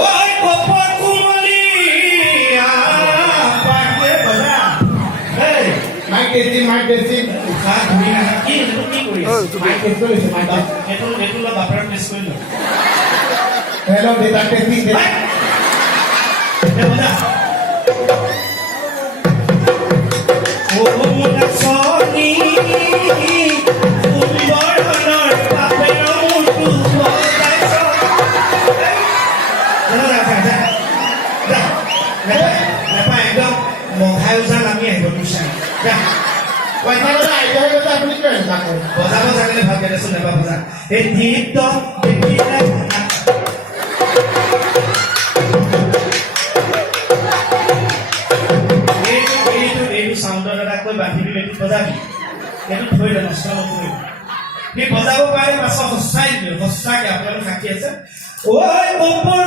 ওই কপর কুমলি পাকে বলা এই মাইক টেস্টিং খা ধুই না কি কি কৰি মাইক টেষ্ট কৰিছে মাইক এটো বাপৰা প্লেস কৰি ল হেল্ল' ডেটা টেস্টিং এ বলা ও মোনা সনি উম্বৰণৰ পাপেৰ মুটু বজাইছ নেপা একদম মহাই উজান আমি আহিব বিচাৰ পইচা কথা আইডিয়া হৈ গৈছে আপুনি কিয় এনেকুৱা কৰে বজাব জানিলে ভালকে দেচোন নেপা বজা এই দীপ্ত দেখিলে এইটো চাউণ্ডৰ এটা কৈ বান্ধিবি এইটো বজাবি এইটো থৈ দে নষ্ট নকৰিবি সি বজাব পাৰে পাছত সঁচাই দিবি সঁচাকে আপোনালোক সাক্ষী আছে ঐ কপৰ